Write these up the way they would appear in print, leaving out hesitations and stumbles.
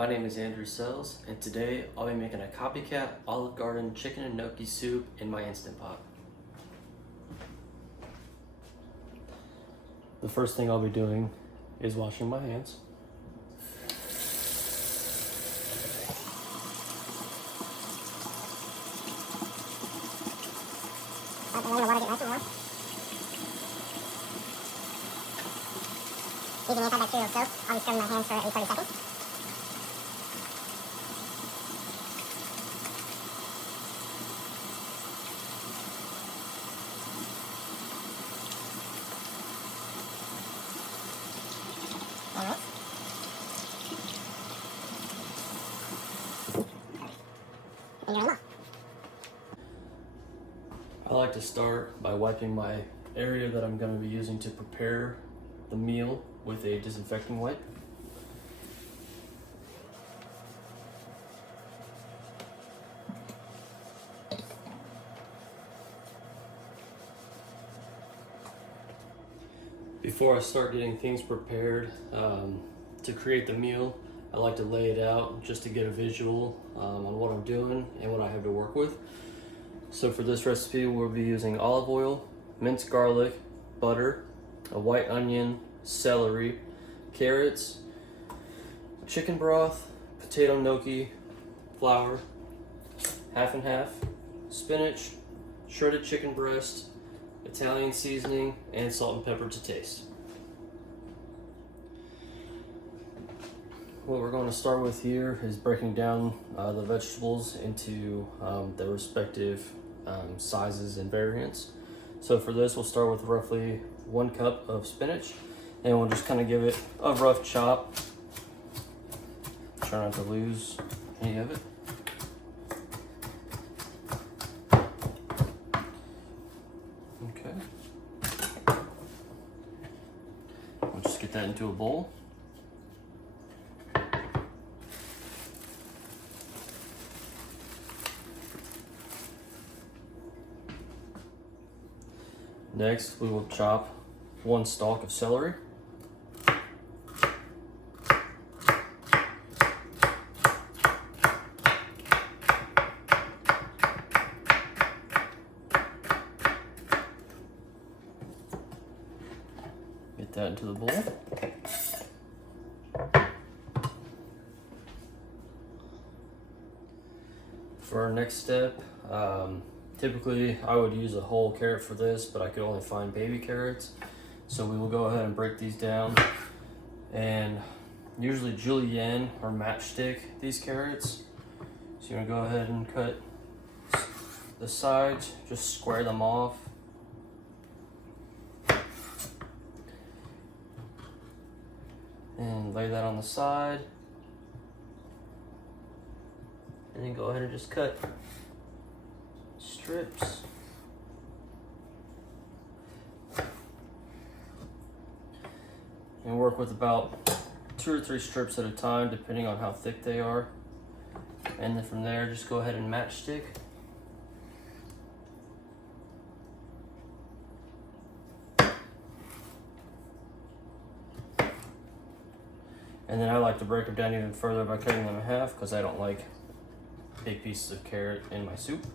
My name is Andrew Sells, and today I'll be making a copycat Olive Garden chicken and gnocchi soup in my Instant Pot. The first thing I'll be doing is washing my hands. I'm letting the water get nice and warm. Using antibacterial soap, I'll be scrubbing my hands for at least 30 seconds. Alright. And you're enough. I like to start by wiping my area that I'm going to be using to prepare the meal with a disinfecting wipe. Before I start getting things prepared to create the meal, I like to lay it out just to get a visual on what I'm doing and what I have to work with. So for this recipe, we'll be using olive oil, minced garlic, butter, a white onion, celery, carrots, chicken broth, potato gnocchi, flour, half and half, spinach, shredded chicken breast, Italian seasoning, and salt and pepper to taste. What we're going to start with here is breaking down the vegetables into their respective sizes and variants. So for this, we'll start with roughly 1 cup of spinach, and we'll just kind of give it a rough chop. Try not to lose any of it. Okay. We'll just get that into a bowl. Next, we will chop 1 stalk of celery. Get that into the bowl. For our next step, typically I would use a whole carrot for this, but I could only find baby carrots. So we will go ahead and break these down and usually julienne or matchstick these carrots. So you're gonna go ahead and cut the sides, just square them off. And lay that on the side. And then go ahead and just cut strips. And work with about 2 or 3 strips at a time, depending on how thick they are. And then from there, just go ahead and matchstick. And then I like to break them down even further by cutting them in half, because I don't like big pieces of carrot in my soup.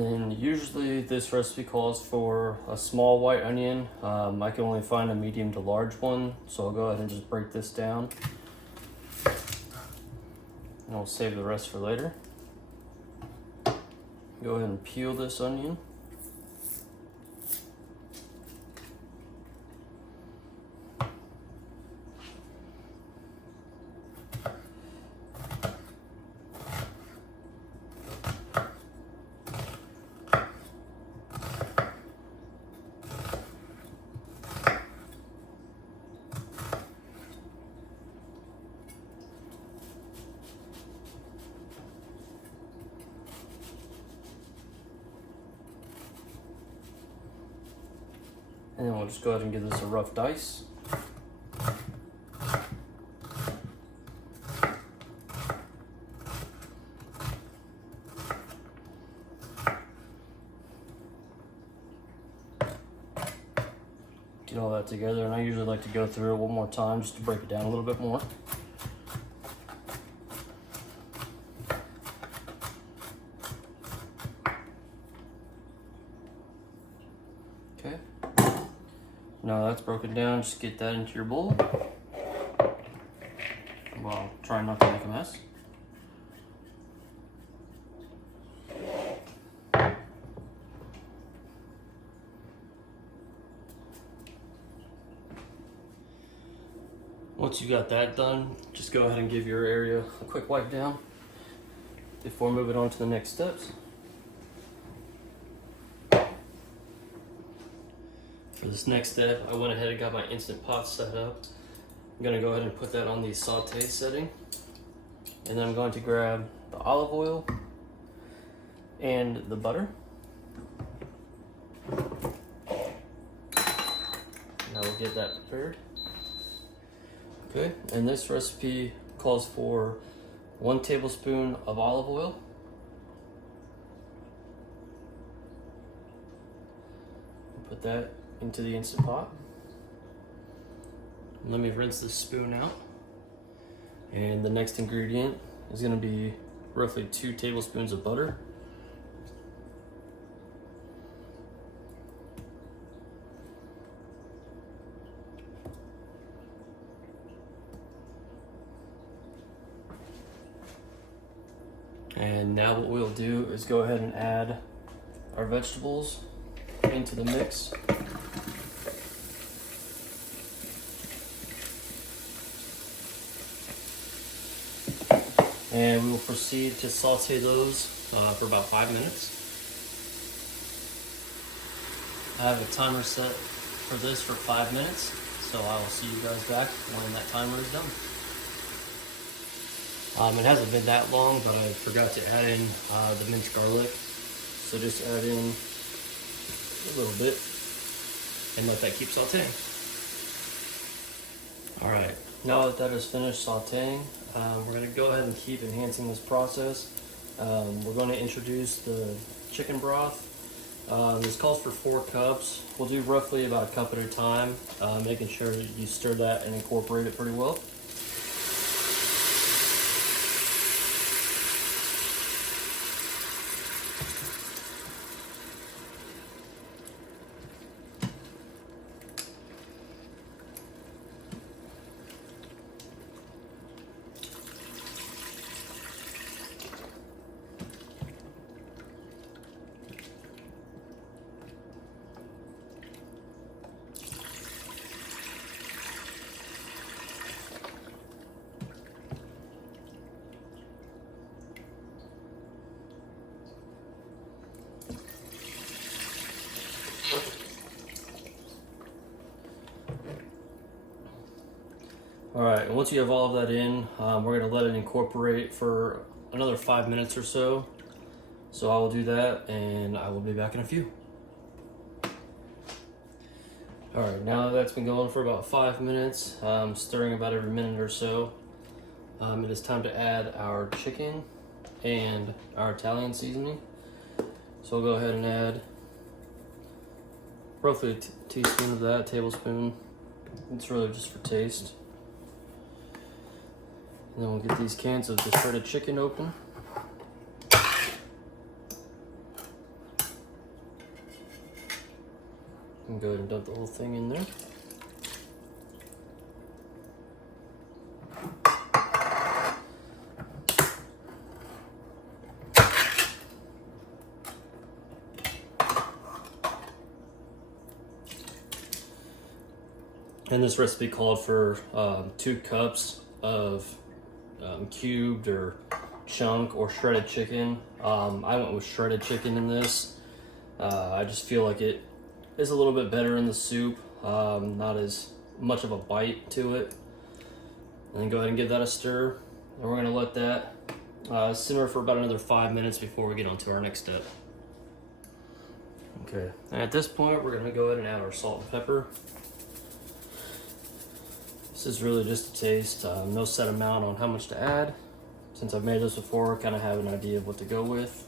then usually this recipe calls for a small white onion. I can only find a medium to large one, so I'll go ahead and just break this down. And I'll save the rest for later. Go ahead and peel this onion. And then we'll just go ahead and give this a rough dice. Get all that together, and I usually like to go through it one more time just to break it down a little bit more. Okay. Now that's broken down, just get that into your bowl. Well, try not to make a mess. Once you got that done, just go ahead and give your area a quick wipe down before moving on to the next steps. For this next step, I went ahead and got my Instant Pot set up. I'm gonna go ahead and put that on the saute setting. And then I'm going to grab the olive oil and the butter. Now we'll get that prepared. Okay, and this recipe calls for 1 tablespoon of olive oil. Put that into the Instant Pot. Let me rinse this spoon out. And the next ingredient is going to be roughly 2 tablespoons of butter. And now what we'll do is go ahead and add our vegetables into the mix. And we will proceed to saute those for about 5 minutes. I have a timer set for this for 5 minutes, so I will see you guys back when that timer is done. It hasn't been that long, but I forgot to add in the minced garlic. So just add in a little bit and let that keep sauteing. All right, now that that is finished sauteing, we're gonna go ahead and keep enhancing this process. We're gonna introduce the chicken broth. This calls for 4 cups. We'll do roughly about a cup at a time, making sure that you stir that and incorporate it pretty well. All right, and once you have all of that in, we're gonna let it incorporate for another 5 minutes or so. So I will do that and I will be back in a few. All right, now that's been going for about 5 minutes, stirring about every minute or so. It is time to add our chicken and our Italian seasoning. So I'll go ahead and add roughly a teaspoon of that, tablespoon. It's really just for taste. And then we'll get these cans of the shredded chicken open. And go ahead and dump the whole thing in there. And this recipe called for 2 cups of cubed or chunk or shredded chicken. I went with shredded chicken in this. I just feel like it is a little bit better in the soup, not as much of a bite to it. And then go ahead and give that a stir. And we're gonna let that simmer for about another 5 minutes before we get on to our next step. Okay, and at this point, we're gonna go ahead and add our salt and pepper. This is really just a taste, no set amount on how much to add. Since I've made this before, kind of have an idea of what to go with.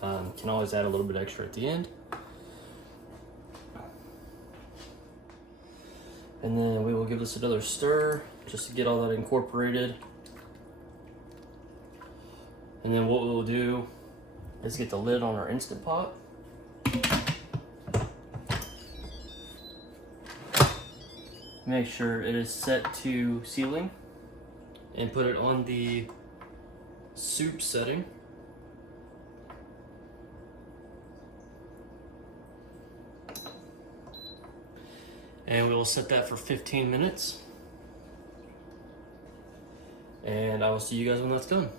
Can always add a little bit extra at the end. And then we will give this another stir just to get all that incorporated. And then what we'll do is get the lid on our Instant Pot. Make sure it is set to sealing and put it on the soup setting. And we will set that for 15 minutes. And I will see you guys when that's done.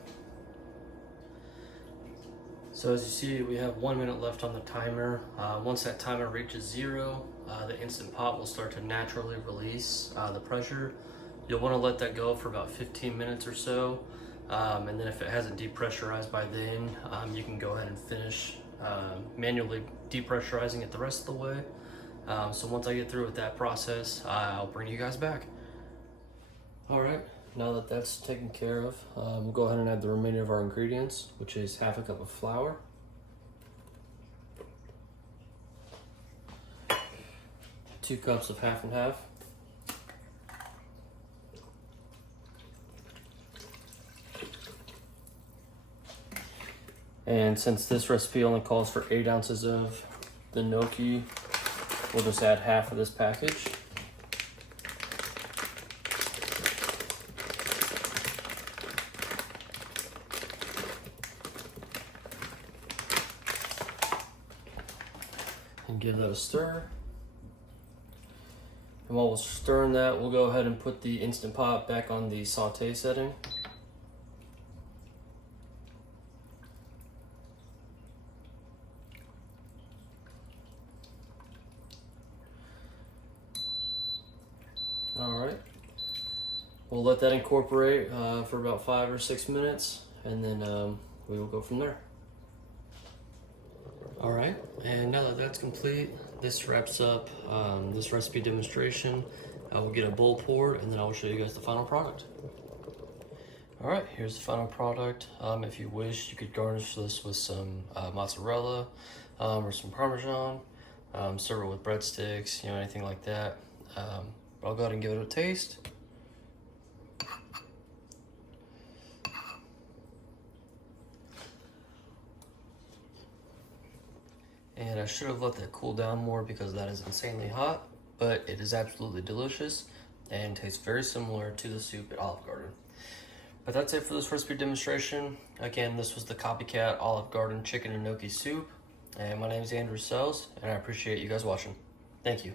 So as you see, we have 1 minute left on the timer. Once that timer reaches 0, the Instant Pot will start to naturally release the pressure. You'll want to let that go for about 15 minutes or so. And then if it hasn't depressurized by then, you can go ahead and finish manually depressurizing it the rest of the way. So once I get through with that process, I'll bring you guys back. All right, now that that's taken care of, we'll go ahead and add the remainder of our ingredients, which is half a cup of flour, 2 cups of half and half, and since this recipe only calls for 8 ounces of the gnocchi, we'll just add half of this package. And give that a stir. And while we're stirring that, we'll go ahead and put the Instant Pot back on the saute setting. All right, we'll let that incorporate for about 5 or 6 minutes, and then we will go from there. All right, and now that that's complete, this wraps up this recipe demonstration. I will get a bowl poured, and then I will show you guys the final product. All right, here's the final product. If you wish, you could garnish this with some mozzarella or some Parmesan, serve it with breadsticks, you know, anything like that. I'll go ahead and give it a taste. And I should have let that cool down more because that is insanely hot, but it is absolutely delicious and tastes very similar to the soup at Olive Garden. But that's it for this recipe demonstration. Again, this was the Copycat Olive Garden Chicken and Gnocchi Soup. And my name is Andrew Sells, and I appreciate you guys watching. Thank you.